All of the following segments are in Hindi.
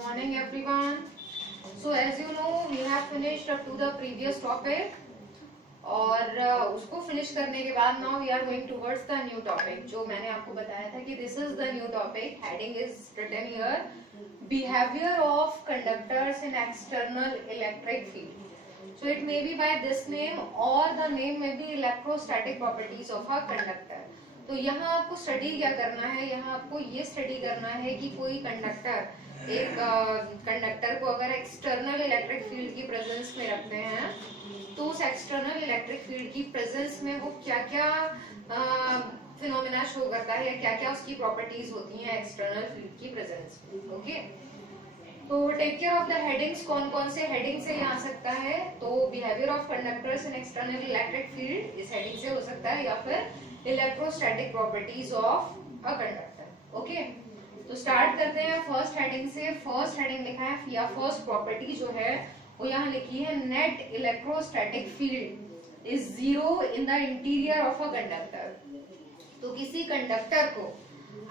morning everyone. So as you know we have finished up to the previous topic और उसको फिनिश करने के बाद now we are going towards the new topic जो मैंने आपको बताया था कि this is the new topic. Heading is written here, behavior of conductors in external electric field. So it may be by this name or the name may be electrostatic properties of a conductor. तो यहाँ आपको स्टडी क्या करना है, यहाँ आपको ये स्टडी करना है कि कोई कंडक्टर एक कंडक्टर को अगर एक्सटर्नल इलेक्ट्रिक फील्ड की प्रेजेंस में रखते हैं तो उस एक्सटर्नल इलेक्ट्रिक फील्ड की प्रेजेंस में वो क्या क्या फिनोमेना शो करता है या क्या क्या उसकी प्रॉपर्टीज होती हैं एक्सटर्नल फील्ड की प्रेजेंस में. ओके, तो take care of the headings. कौन कौन से हेडिंग से आ सकता है, तो behaviour of conductors in external electric field इस हेडिंग से हो सकता है, या फिर electrostatic properties of a conductor. Okay, तो स्टार्ट करते हैं फर्स्ट हेडिंग से. फर्स्ट हेडिंग लिखा है या फर्स्ट प्रॉपर्टी जो है वो यहाँ लिखी है, net electrostatic field is zero in the interior of a conductor. तो किसी कंडक्टर को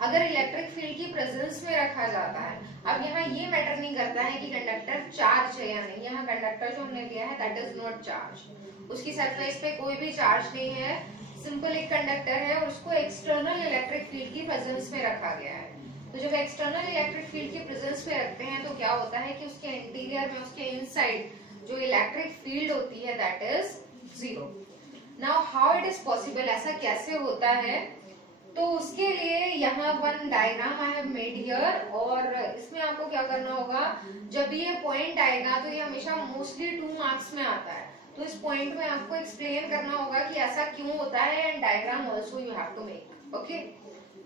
अगर इलेक्ट्रिक फील्ड की प्रेजेंस में रखा जाता है, अब यहाँ ये मैटर नहीं करता है कि कंडक्टर चार्ज है या नहीं. यहाँ कंडक्टर जो हमने लिया है दैट इज नॉट चार्ज, उसकी सरफेस पे कोई भी चार्ज नहीं है, सिंपल एक कंडक्टर है और उसको एक्सटर्नल इलेक्ट्रिक फील्ड की प्रेजेंस में रखा गया है. तो जब एक्सटर्नल इलेक्ट्रिक फील्ड की प्रेजेंस में रखते हैं तो क्या होता है कि उसके इंटीरियर में, उसके इनसाइड जो इलेक्ट्रिक फील्ड होती है that is zero. Now how it is possible, ऐसा कैसे होता है, तो उसके लिए यहाँ one diagram I have made here. और इसमें आपको क्या करना होगा, जब ये पॉइंट आएगा तो ये हमेशा मोस्टली 2 मार्क्स में आता है, तो इस पॉइंट में आपको एक्सप्लेन करना होगा कि ऐसा क्यों होता है, and diagram also you have to make. Okay,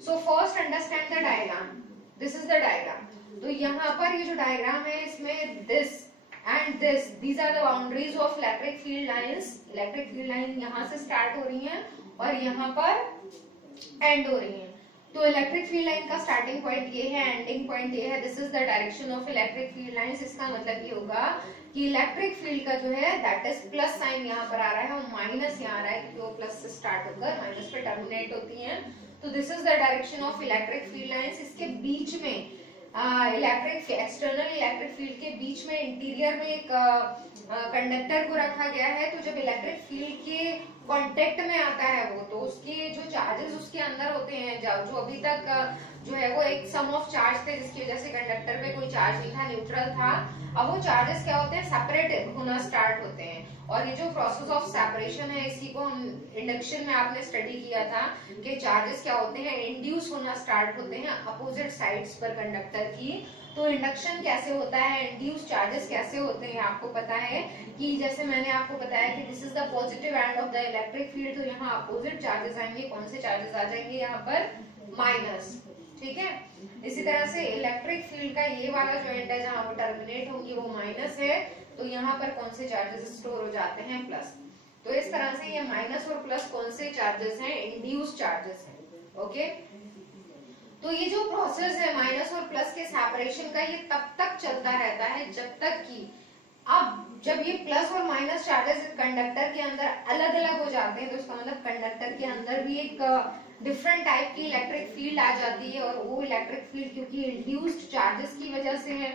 so first understand the diagram. This is the diagram. तो यहाँ पर ये जो डायग्राम है इसमें this and this, these are the boundaries of electric field lines. Electric field line यहाँ से स्टार्ट हो रही है और यहाँ पर एंड हो रही है. तो इलेक्ट्रिक फील्ड लाइन का स्टार्टिंग पॉइंट ये है, एंडिंग पॉइंट ये है. This is the direction of electric field lines. इसका मतलब ये होगा कि इलेक्ट्रिक फील्ड का जो है दैट इज प्लस साइन यहाँ पर आ रहा है और माइनस यहाँ आ रहा है क्योंकि वो प्लस से स्टार्ट होकर माइनस पे टर्मिनेट होती है. तो this is the direction of electric field lines. इसके बीच में इलेक्ट्रिक एक्सटर्नल इलेक्ट्रिक फील्ड के बीच में इंटीरियर में एक कंडक्टर को रखा गया है. तो जब इलेक्ट्रिक फील्ड के कांटेक्ट में आता है वो, तो उसके जो चार्जेस उसके अंदर होते हैं, जो अभी तक जो है वो एक सम ऑफ चार्ज थे जिसकी वजह से कंडक्टर पे कोई चार्ज नहीं था, न्यूट्रल था. अब वो चार्जेस क्या होते हैं, सेपरेट होना स्टार्ट होते हैं. और ये जो प्रोसेस ऑफ सेपरेशन है इसी को हम इंडक्शन में आपने स्टडी किया था कि चार्जेस क्या होते हैं, इंड्यूस होना स्टार्ट होते हैं अपोजिट साइड्स पर कंडक्टर की. तो इंडक्शन कैसे होता है, इंड्यूस चार्जेस कैसे होते हैं, आपको पता है कि जैसे मैंने आपको बताया कि this is the positive end of the electric field. तो यहाँ अपोजिट चार्जेस आएंगे. कौन से चार्जेस आ जाएंगे यहाँ पर, माइनस. ठीक है, इसी तरह से इलेक्ट्रिक फील्ड का ये वाला जो एंड है जहाँ वो टर्मिनेट होगी वो माइनस है, तो यहाँ पर कौन से चार्जेस स्टोर हो जाते हैं, प्लस. तो इस तरह से ये माइनस और प्लस कौन से चार्जेस हैं, इंड्यूस चार्जेस हैं. ओके, तो ये जो प्रोसेस है माइनस और प्लस के सेपरेशन का, ये तब तक चलता रहता है जब तक कि अब जब ये प्लस और माइनस चार्जेस कंडक्टर के अंदर अलग अलग हो जाते हैं, तो इसका मतलब कंडक्टर के अंदर भी एक डिफरेंट टाइप की इलेक्ट्रिक फील्ड आ जाती है. और वो इलेक्ट्रिक फील्ड क्योंकि इंड्यूस्ड चार्जेस की वजह से है,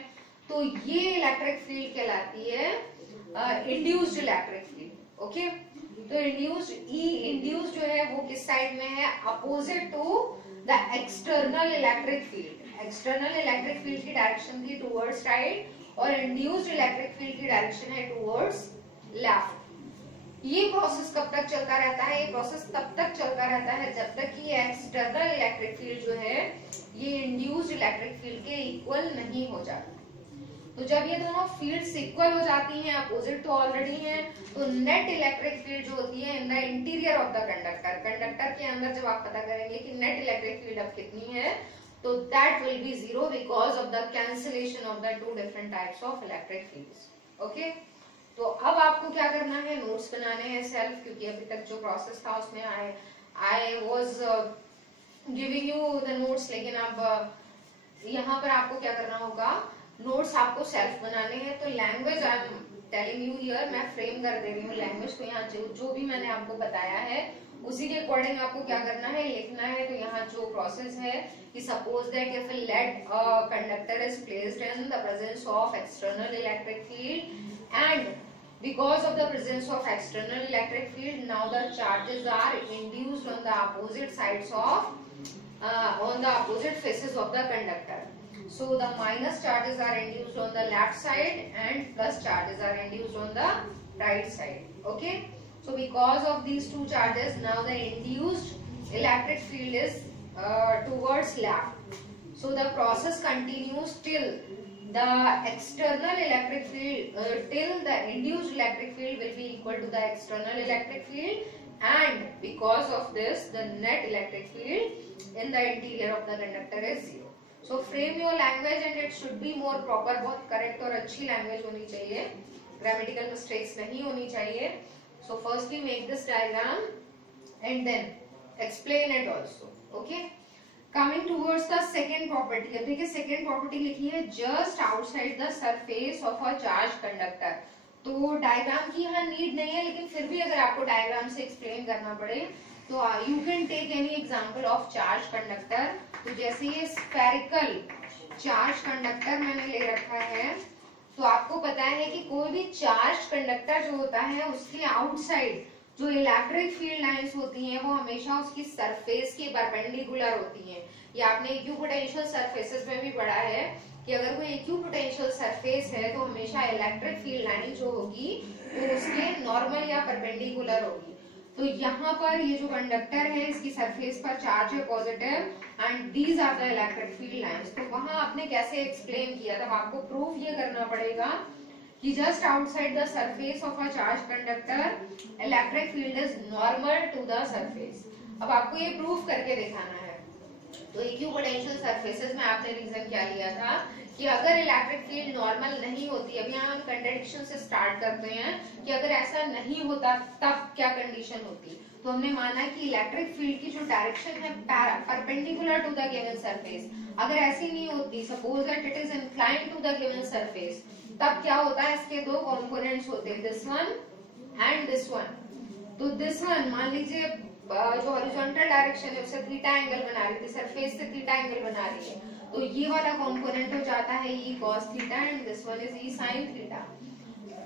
तो ये इलेक्ट्रिक फील्ड कहलाती है इंड्यूस्ड इलेक्ट्रिक फील्ड. ओके, तो इंड्यूस्ड जो है वो किस साइड में है, opposite to the external electric field. External electric field की डायरेक्शन थी टुवर्ड्स राइट और इंड्यूस्ड इलेक्ट्रिक फील्ड की डायरेक्शन है टुवर्ड्स लेफ्ट. ये प्रोसेस कब तक चलता रहता है, ये प्रोसेस तब तक चलता रहता है जब तक कि एक्सटर्नल इलेक्ट्रिक फील्ड जो है ये इंड्यूस्ड इलेक्ट्रिक फील्ड के इक्वल नहीं हो जाती. तो जब ये दोनों फील्ड्स इक्वल हो जाती हैं, अपोजिट तो ऑलरेडी हैं, तो नेट इलेक्ट्रिक फील्ड जो होती है इन the interior of the conductor, conductor के अंदर जब आप पता करेंगे कि नेट इलेक्ट्रिक फील्ड अब कितनी है, तो that will be zero because of the cancellation of the 2 different types of electric fields. Okay, तो अब आपको क्या करना है, नोट्स बनाने हैं सेल्फ, क्योंकि अभी तक जो प्रोसेस था उसमें I was giving you the notes, लेकिन अब यहाँ पर आपको क्या करना होगा, नोट्स आपको सेल्फ बनाने हैं. तो language I am telling you here, मैं फ्रेम कर दे रही हूँ लैंग्वेज को. यहाँ जो भी मैंने आपको बताया है उसी के अकॉर्डिंग आपको क्या करना है, लिखना है। तो यहाँ जो प्रोसेस है कि suppose that if lead conductor is placed in the presence of external electric field and because of the presence of external electric field, now the charges are induced on the opposite sides of on the opposite faces of the conductor. So the minus charges are induced on the left side and plus charges are induced on the right side. Okay, so because of these two charges, now the induced electric field is towards left. So the process continues till the external electric field till the induced electric field will be equal to the external electric field, and because of this the net electric field in the interior of the conductor is zero. So frame your language and it should be more proper, बहुत correct और अच्छी language होनी चाहिए, grammatical mistakes नहीं होनी चाहिए. So firstly make this diagram and then explain it also. Okay, Coming towards the second property. अब देखिए second property लिखी है just outside the surface of a charged conductor. तो डायग्राम की यहाँ नीड नहीं है, लेकिन फिर भी अगर आपको डायग्राम से एक्सप्लेन करना पड़े तो you can take any example of charge conductor. तो जैसे ये स्फेरिकल चार्ज कंडक्टर मैंने ले रखा है, तो आपको पता है कि कोई भी चार्ज कंडक्टर जो होता है उसके आउटसाइड जो इलेक्ट्रिक फील्ड लाइंस होती हैं वो हमेशा उसकी सरफेस के परपेंडिकुलर होती हैं. ये आपने इक्विपोटेंशियल सरफेसेस में भी पढ़ा है कि अगर कोई इक्विपोटेंशियल सरफेस है तो हमेशा इलेक्ट्रिक फील्ड लाइन जो होगी वो उसके नॉर्मल या परपेंडिकुलर होगी. तो यहाँ पर ये जो कंडक्टर है इसकी सरफेस पर चार्ज है positive and these are the electric field lines. तो वहां आपने कैसे एक्सप्लेन किया था, आपको प्रूफ ये करना पड़ेगा कि just outside the surface of a charged conductor electric field is normal to the surface. अब आपको ये प्रूफ करके दिखाना है. तो इक्विपोटेंशियल सरफेसेस में आपने रीजन क्या लिया था कि अगर इलेक्ट्रिक फील्ड नॉर्मल नहीं होती, अभी हम कंट्रडिक्शन से स्टार्ट करते हैं कि अगर ऐसा नहीं होता तब क्या कंडीशन होती. तो हमने माना कि इलेक्ट्रिक फील्ड की जो डायरेक्शन है perpendicular to the given surface, अगर ऐसी नहीं होती, suppose that it is inclined to the given surface, तब क्या होता है इसके दो कंपोनेंट्स होते हैं, this one and this one. तो दिस वन मान लीजिए जो हॉरिजॉन्टल डायरेक्शन है उससे थीटा एंगल बना रही थी, सरफेस से थीटा एंगल बना रही है, तो ये वाला कंपोनेंट हो जाता है ई cos theta and this one is E sine theta.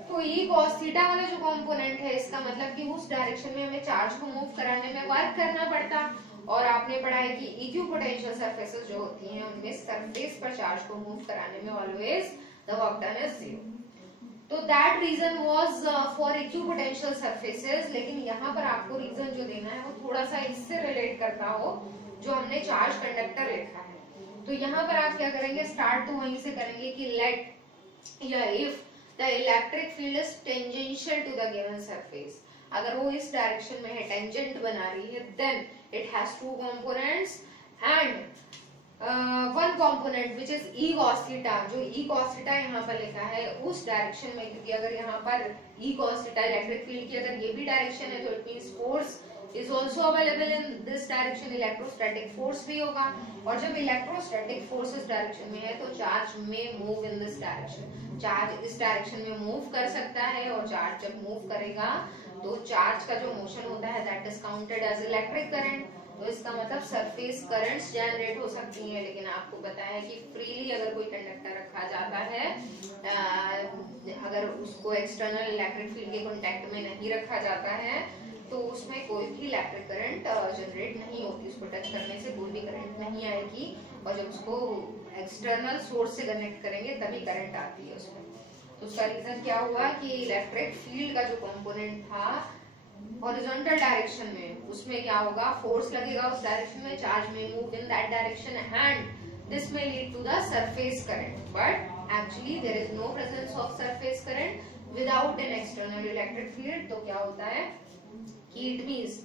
तो ई कॉस थीटा वाला जो कंपोनेंट है इसका मतलब कि उस डायरेक्शन में हमें चार्ज को मूव कराने में वर्क करना पड़ता. और आपने पढ़ा है कि इक्विपोटेंशियल सरफेसेस जो होती हैं उनमें सरफेस पर चार्ज को मूव कराने में always the work done is zero. तो that reason was for equipotential surfaces. लेकिन यहाँ पर आपको रीजन जो देना है वो थोड़ा सा इससे रिलेट करता हो जो हमने चार्ज कंडक्टर लिखा है. तो यहाँ पर आप क्या करेंगे, स्टार्ट तो वहीं से करेंगे कि लेट या if the electric field is tangential to the given surface, अगर वो इस डायरेक्शन में है, टेंजेंट बना रही है, then it has two components and one component which is E cos theta. जो ई कॉस थीटा यहाँ पर लिखा है उस डायरेक्शन में, क्योंकि अगर यहाँ पर ई कॉस थीटा इलेक्ट्रिक फील्ड की अगर ये भी डायरेक्शन है तो it means force is also available in this direction, electrostatic force भी होगा. और जब इलेक्ट्रोस्टैटिक फोर्स इस डायरेक्शन में है तो चार्ज में move in this direction, charge इस डायरेक्शन में मूव कर सकता है. और चार्ज जब मूव करेगा तो चार्ज का जो मोशन होता है that is counted as electric current. तो इसका मतलब सरफेस करंट्स जनरेट हो सकती हैं. लेकिन आपको पता है कि फ्रीली अगर कोई कंडक्टर रखा जाता है, अगर उसको एक्सटर्नल इलेक्ट्रिक फील्ड के कांटेक्ट में नहीं रखा जाता है तो उसमें कोई भी इलेक्ट्रिक करंट जनरेट नहीं होती, उसको टच करने से कोई भी करंट नहीं आएगी. और जब उसको एक्सटर्नल सोर्स से कनेक्ट करेंगे तभी करंट आती है उसमें. तो उसका रीजन क्या हुआ कि इलेक्ट्रिक फील्ड का जो कंपोनेंट था हॉरिजॉन्टल डायरेक्शन में, उसमें क्या होगा, फोर्स लगेगा उस डायरेक्शन में, चार्ज में move in that direction and this may lead to the surface current, but actually there is no presence of surface current without an external electric field. तो क्या होता है कि it means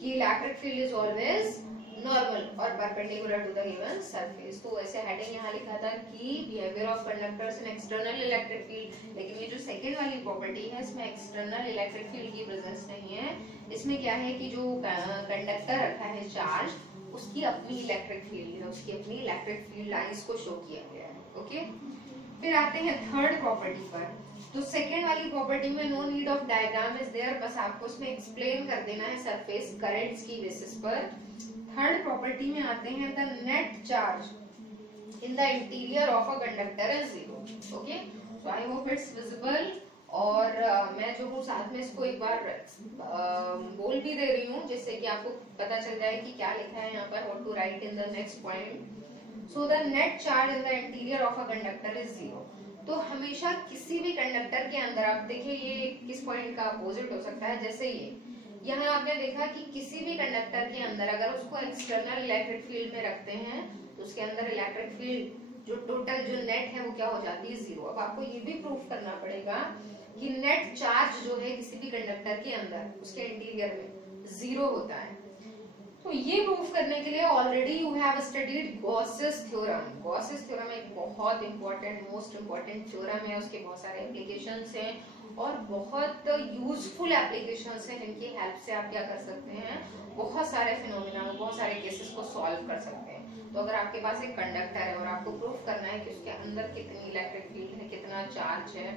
कि electric field is always normal और perpendicular to the given surface. तो ऐसे हेडिंग यहाँ लिखा था कि behavior of conductors in external electric field. लेकिन ये जो सेकेंड वाली प्रॉपर्टी है इसमें एक्सटर्नल इलेक्ट्रिक फील्ड की प्रेजेंस नहीं है. इसमें क्या है कि जो कंडक्टर रखा है चार्ज उसकी अपनी इलेक्ट्रिक फील्ड है, उसकी अपनी इलेक्ट्रिक फील्ड लाइंस को शो किया गया है. ओके, फिर आते हैं थर्ड प्रॉपर्टी पर. तो सेकेंड वाली प्रॉपर्टी में no need of diagram is there, बस आपको उसमें एक्सप्लेन कर देना है सरफेस करंट्स की बेसिस पर। थर्ड प्रॉपर्टी में आते हैं the net charge in the interior of a conductor is zero. Okay, so I hope it's visible. और मैं जो हूँ साथ में इसको एक बार बोल भी दे रही हूँ, जिससे कि आपको पता चल जाए कि क्या लिखा है यहाँ पर, what to write in the next point. So the net charge in the interior of a conductor is zero. तो हमेशा किसी भी कंडक्टर के अंदर, आप देखिए ये किस पॉइंट का अपोजिट हो सकता है, जैसे ये यहाँ आपने देखा कि किसी भी कंडक्टर के अंदर अगर उसको एक्सटर्नल इलेक्ट्रिक फील्ड में रखते हैं तो उसके अंदर इलेक्ट्रिक फील्ड जो टोटल जो नेट है वो क्या हो जाती है, जीरो। अब आपको ये भी प्रूफ करना पड़ेगा कि नेट चार्ज जो है किसी भी कंडक्टर के अंदर उसके इंटीरियर में जीरो होता है। तो ये प्रूफ करने के लिए already you have studied Gauss's theorem. Gauss's theorem एक बहुत इंपॉर्टेंट, मोस्ट इंपॉर्टेंट थ्योरम है, उसके बहुत सारे एप्लीकेशंस हैं और बहुत यूजफुल एप्लीकेशंस हैं जिनकी हेल्प से आप क्या कर सकते हैं, बहुत सारे फिनोमेना में बहुत सारे केसेस को सॉल्व कर सकते हैं। तो अगर आपके पास एक कंडक्टर है और आपको प्रूफ करना है कि उसके अंदर कितनी इलेक्ट्रिक फील्ड है, कितना चार्ज है,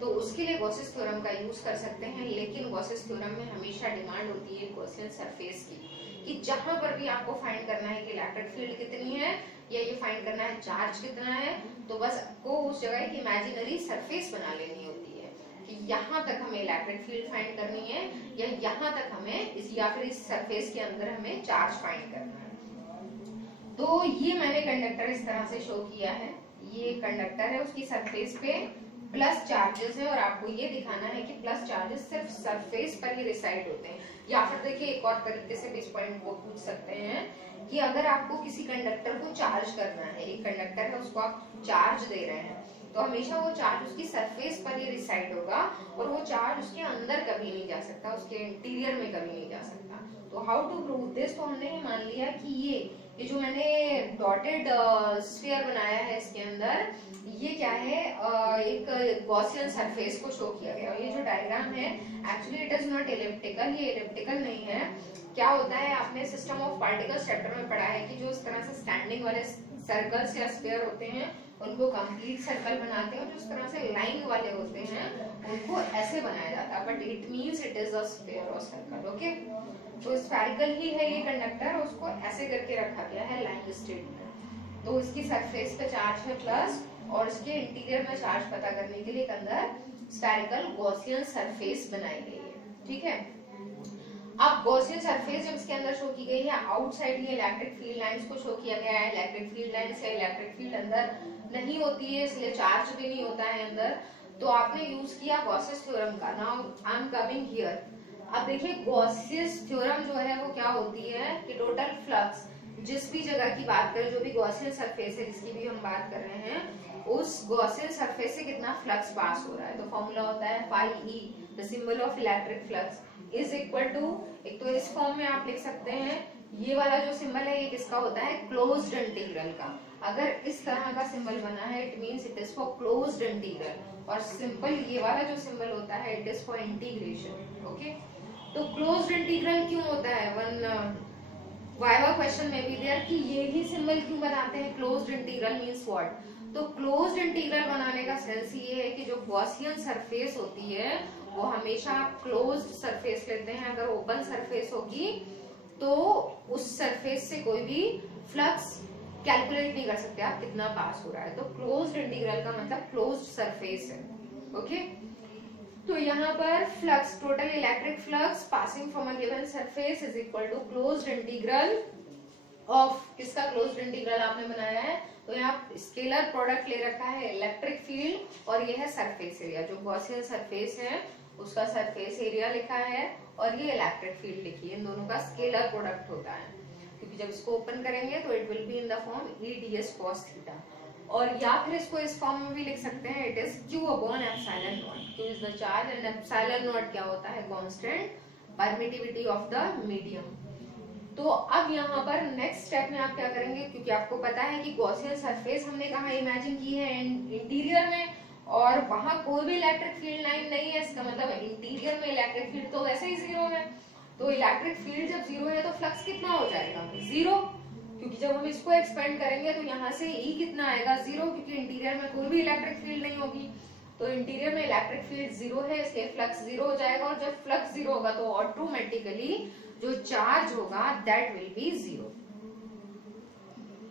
तो उसके लिए गॉसेस थ्योरम का यूज कर सकते हैं। लेकिन गॉसेस थ्योरम में हमेशा डिमांड होती है गॉसियन सरफेस की, कि जहां पर भी आपको फाइंड करना है कि इलेक्ट्रिक फील्ड कितनी है या ये फाइंड करना है चार्ज कितना है, तो बस आपको उस जगह एक इमेजिनरी सरफेस बना लेनी होती है कि यहाँ तक हमें इलेक्ट्रिक फील्ड फाइंड करनी है या यहाँ तक हमें या फिर इस सरफेस के अंदर हमें चार्ज फाइंड करना है। तो ये मैंने कंडक्टर इस तरह से शो किया है, ये कंडक्टर है, उसकी सरफेस पे प्लस चार्जेस है और आपको ये दिखाना है कि प्लस चार्जेस सिर्फ सरफेस पर ही रिसाइड होते हैं। या फिर देखिए एक और तरीके से भी इस पॉइंट को पूछ सकते हैं कि अगर आपको किसी कंडक्टर को चार्ज करना है, एक कंडक्टर है उसको आप चार्ज दे रहे हैं, तो हमेशा वो चार्ज उसकी सरफेस पर ही रिसाइड होगा और वो चार्ज उसके अंदर कभी नहीं जा सकता, उसके इंटीरियर में कभी नहीं जा सकता। तो हाउ टू प्रूव दिस, तो हमने ये मान लिया कि ये जो मैंने डॉटेड स्फीयर बनाया है इसके अंदर, ये क्या है, एक गॉसियन सरफेस को शो किया गया। ये जो डायग्राम है actually it is not elliptical, ये एलिप्टिकल नहीं है। क्या होता है, आपने सिस्टम ऑफ पार्टिकल्स चैप्टर में पढ़ा है कि जो इस तरह से स्टैंडिंग वाले सर्कल्स या स्फीयर होते हैं उनको कंप्लीट सर्कल बनाते हैं, जो इस तरह से लाइन वाले होते हैं उनको ऐसे बनाया जाता है, but it means it is a sphere और सर्कल। ओके, तो स्फेरिकल ही है ये कंडक्टर, उसको ऐसे करके रखा गया है लाइन स्टेट में। तो इसकी सरफेस पे चार्ज है प्लस और इसके इंटीरियर में चार्ज पता करने के लिए अंदर स्फेरिकल गॉसियन सरफेस बनाई गई है। ठीक है, अब गॉसियन सरफेस जब इसके अंदर शो की गई है, आउटसाइड ये इलेक्ट्रिक फील्ड लाइंस को शो किया गया है। इलेक्ट्रिक फील्ड लाइन से इलेक्ट्रिक फील्ड अंदर नहीं होती है, इसलिए चार्ज भी नहीं होता है अंदर। तो आपने यूज किया गॉसियस थ्योरम का। Now I am coming here. अब देखिए गॉसियस थ्योरम जो है वो क्या होती है कि टोटल फ्लक्स, जिस भी जगह की बात करें, जो भी गॉसियन सरफेस है जिसकी भी हम बात कर रहे हैं, उस गॉसियन सरफेस से कितना फ्लक्स पास हो रहा है। तो फॉर्मूला होता है phi E, the symbol of electric flux is equal to, एक तो इस फॉर्म में आप लिख सकते हैं, ये वाला जो सिंबल है ये किसका होता है, क्लोज्ड इंटीग्रल का। अगर इस तरह का सिंबल बना है it means it is for closed integral, और सिंपल ये वाला जो सिंबल होता है it is for integration. Okay, तो क्लोज्ड इंटीग्रल क्यों होता है, वन वाइवा क्वेश्चन में भी देयर कि ये ही सिंबल क्यों बनाते हैं, क्लोज्ड इंटीग्रल मींस व्हाट। तो क्लोज्ड इंटीग्रल बनाने का सेंस ये है कि जो गॉसियन सरफेस होती है वो हमेशा आप क्लोज्ड सरफेस लेते हैं। अगर ओपन सरफेस होगी तो उस सरफेस से कोई भी फ्लक्स कैलकुलेट नहीं कर सकते आप कितना पास हो रहा है। तो क्लोज्ड इंटीग्रल का मतलब क्लोज्ड सरफेस है। ओके, तो यहाँ पर flux, total electric flux passing from a given surface is equal to closed integral of, किसका क्लोज्ड इंटीग्रल आपने बनाया है, तो यहाँ स्केलर प्रोडक्ट ले रखा है इलेक्ट्रिक फील्ड और ये है सरफेस एरिया, जो गॉसियन सरफेस है उसका सरफेस एरिया लिखा है और ये इलेक्ट्रिक फील्ड लिखी है। इन दोनों का स्केलर प्रोडक्ट होता है, क्योंकि जब इसको ओपन करेंगे तो it will be in the form E D S cos theta, और या फिर इसको इस फॉर्म में भी लिख सकते हैं, it is Q upon epsilon not. Q is the charge and epsilon not क्या होता है, constant permittivity of the medium. तो अब यहाँ पर नेक्स्ट स्टेप में आप क्या करेंगे, क्योंकि आपको पता है कि गॉसियन सरफेस हमने कहा इमेजिन की है इंटीरियर में, और वहां कोई भी इलेक्ट्रिक फील्ड लाइन नहीं है, इसका मतलब इंटीरियर में इलेक्ट्रिक फील्ड तो वैसे ही जीरो है। तो इलेक्ट्रिक फील्ड जब जीरो है तो फ्लक्स कितना हो जाएगा, जीरो, क्योंकि जब हम इसको एक्सपेंड करेंगे तो यहाँ से ई कितना आएगा, जीरो, क्योंकि इंटीरियर में कोई भी इलेक्ट्रिक फील्ड नहीं होगी। तो तो इंटीरियर में इलेक्ट्रिक फील्ड जीरो है, इसलिए फ्लक्स जीरो हो जाएगा, और जब फ्लक्स जीरो होगा तो ऑटोमेटिकली जो चार्ज होगा दैट विल बी जीरो।